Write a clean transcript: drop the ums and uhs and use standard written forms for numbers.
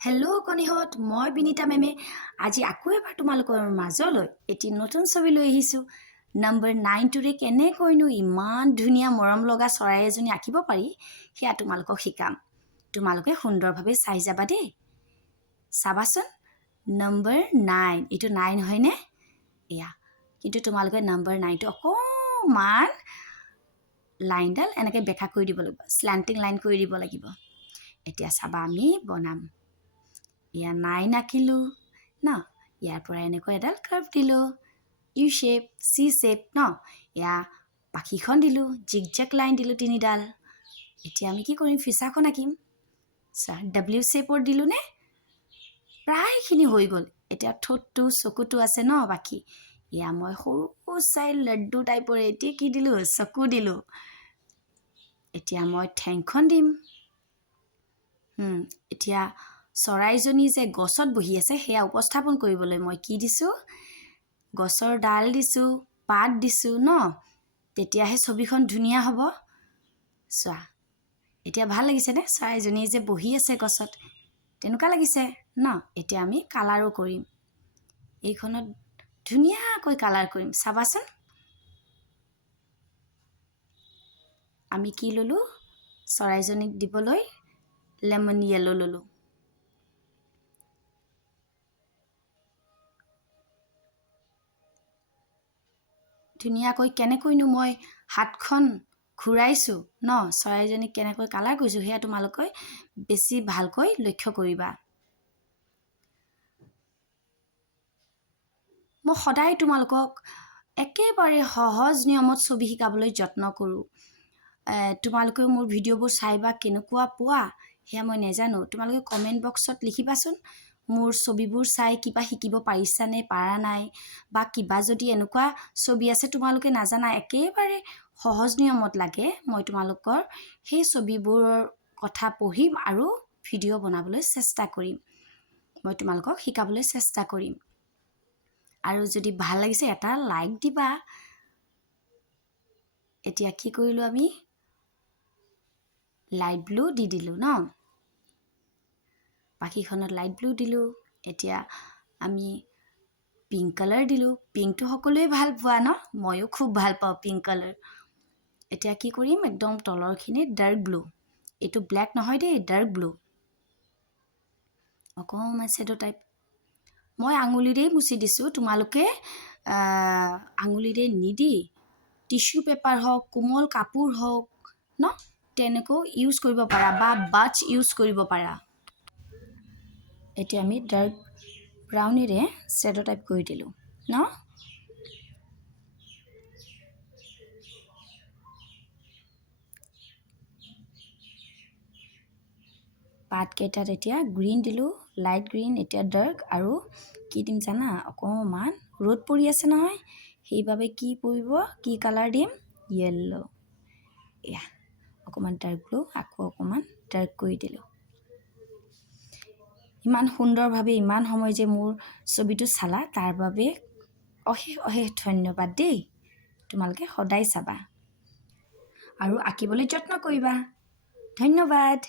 Hello' কণিহঁত, মই বিনীতা মেমে আজি আকৌ এবাৰ তোমালোকৰ মাজলৈ এটি নতুন ছবি লৈ আহিছোঁ। নম্বৰ 9টোৰে কেনেকৈনো ইমান ধুনীয়া মৰম লগা চৰাই এজনী আঁকিব পাৰি সেয়া তোমালোকক শিকাম। তোমালোকে সুন্দৰভাৱে চাই যাবা দেই। চাবাচোন, নম্বৰ 9, এইটো 9 হয়নে? এয়া কিন্তু তোমালোকে নম্বৰ 9টো অকণমান লাইনডাল এনেকৈ বেকা কৰি দিব লাগিব, স্লেণ্টিং লাইন কৰি দিব লাগিব। এতিয়া চাবা, আমি বনাম। এয়া 9 আঁকিলোঁ ন, ইয়াৰ পৰা এনেকৈ এডাল কাৰ্ভ দিলোঁ, ইউ শ্বেপ, চি শ্বেপ ন। এয়া পাখিখন দিলোঁ, জিগজেক লাইন দিলোঁ 3ডাল। এতিয়া আমি কি কৰিম, ফিচাখন আঁকিম। ডাব্লিউ শ্বেপৰ দিলোঁ নে, প্ৰায়খিনি হৈ গ'ল। এতিয়া ঠোঁটটো চকুটো আছে ন বাকী। এয়া মই সৰু চাই লাড্ডু টাইপৰ এতিয়া কি দিলোঁ, চকু দিলোঁ। এতিয়া মই ঠেংখন দিম। এতিয়া চৰাইজনী যে গছত বহি আছে সেয়া উপস্থাপন কৰিবলৈ মই কি দিছোঁ, গছৰ ডাল দিছোঁ, পাত দিছোঁ ন, তেতিয়াহে ছবিখন ধুনীয়া হ'ব। চোৱা, এতিয়া ভাল লাগিছেনে? চৰাইজনী যে বহি আছে গছত, তেনেকুৱা লাগিছে ন। এতিয়া আমি কালাৰো কৰিম, এইখনত ধুনীয়াকৈ কালাৰ কৰিম। চাবাচোন, আমি কি ল'লোঁ, চৰাইজনীক দিবলৈ লেমন য়েল্লো ল'লোঁ। ধুনীয়াকৈ কেনেকৈনো মই হাতখন ঘূৰাইছোঁ ন, চৰাইজনীক কেনেকৈ কালাৰ কৰিছোঁ সেয়া তোমালোকে বেছি ভালকৈ লক্ষ্য কৰিবা। মই সদায় তোমালোকক একেবাৰে সহজ নিয়মত ছবি শিকাবলৈ যত্ন কৰোঁ। তোমালোকে মোৰ ভিডিঅ'বোৰ চাই বা কেনেকুৱা পোৱা সেয়া মই নাজানো। তোমালোকে কমেণ্ট বক্সত লিখিবাচোন, মোৰ ছবিবোৰ চাই কিবা শিকিব পাৰিছানে, পাৰা নাই, বা কিবা যদি এনেকুৱা ছবি আছে তোমালোকে নাজানা, একেবাৰে সহজ নিয়মত লাগে, মই তোমালোকৰ সেই ছবিবোৰৰ কথা পঢ়িম আৰু ভিডিঅ' বনাবলৈ চেষ্টা কৰিম। মই তোমালোকক শিকাবলৈ চেষ্টা কৰিম। আৰু যদি ভাল লাগিছে এটা লাইক দিবা। এতিয়া কি কৰিলোঁ, আমি লাইট ব্লু দি দিলোঁ ন, পাখিখনত লাইট ব্লু দিলোঁ। এতিয়া আমি পিংক কালাৰ দিলোঁ। পিংকটো সকলোৱে ভাল পোৱা ন, ময়ো খুব ভাল পাওঁ পিংক কালাৰ। এতিয়া কি কৰিম, একদম তলৰখিনি ডাৰ্ক ব্লু, এইটো ব্লেক নহয় দেই, ডাৰ্ক ব্লু, অকণমান শ্বেডো টাইপ। মই আঙুলিৰেই মুচি দিছোঁ, তোমালোকে আঙুলিৰে নিদি টিশ্যু পেপাৰ হওক, কোমল কাপোৰ হওক ন, তেনেকৈ ইউজ কৰিব পাৰা, বা বাটছ ইউজ কৰিব পাৰা। এতিয়া আমি ডাৰ্ক ব্ৰাউনেৰে শ্বেডো টাইপ কৰি দিলোঁ ন। পাতকেইটাত এতিয়া গ্ৰীণ দিলোঁ, লাইট গ্ৰীণ, এতিয়া ডাৰ্ক। আৰু কি দিম জানা, অকণমান ৰ'দ পৰি আছে নহয়, সেইবাবে কি পৰিব, কি কালাৰ দিম, য়েল্লো। এয়া অকণমান ডাৰ্ক ব্লু, আকৌ অকণমান ডাৰ্ক কৰি দিলোঁ। ইমান সুন্দৰভাৱে ইমান সময় যে মোৰ ছবিটো চালা, তাৰ বাবে অশেষ অশেষ ধন্যবাদ দেই। তোমালোকে সদায় চাবা আৰু আঁকিবলৈ যত্ন কৰিবা। ধন্যবাদ।